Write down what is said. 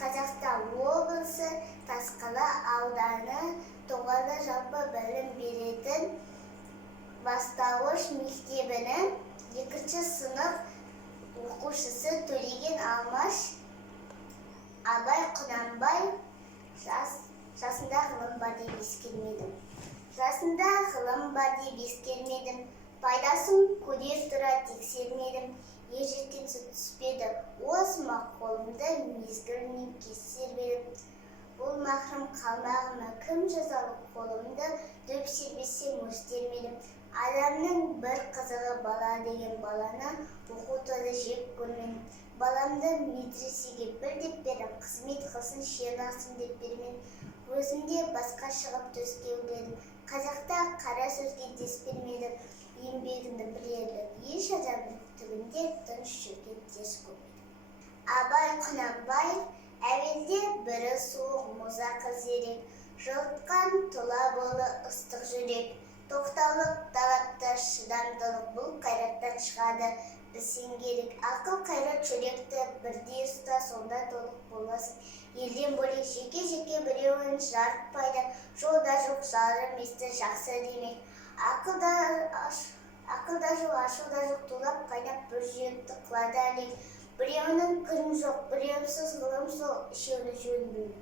Қазақстан облысы Тасқала ауданы Тоғайлы ЖББ БМ беретін бастауыш мектебінің 2-ші сынып оқушысы Төлеген Алмаш Абай Құнанбай жасында ғылым бар деп ескермедім. Жасында ғылым бар деп ескермедім. Пайдасын көре тұра тексермедім. Ержеткен сүт түспеді. Осыма қолымды мезгілмен кесер беріп. Бұл махрым қалмағыма кім жазалы қолымды дөп сербесем өстермедім. Адамның бір қызығы бала деген баланы оқытуды жек көрмедім. Баламды медресеге бір деп беріп, қызмет қылсын шен алсын деп бермедім. Өзімде басқа шығып төске өледім. Қазақта қара сөзге дес бермедім. Еңбегімді білерлік, еш адамның түбінде тыныш жүрген тез көрмедім. Абай Құнанбай әуелде бірі суық мұзақы зерек, жылытқан тұла болы ыстық жүрек. Тоқтаулық, талапта шыдамдылық бұл қайраттан шығады. Білсең керек, ақыл қайрат жүректі бірдей ұста, сонда толық боласың. Елден бөлек жеке-жеке біреуін жарытпайды, жолда жоқ жарым есті жақсы демек. Ақылда жоқ, ашуда жоқ, тулап қайнап бір жүректі қылады әлек. Біреуінің күн жоқ, біреусіз ғылым сол, үшеуді жөн бөлек.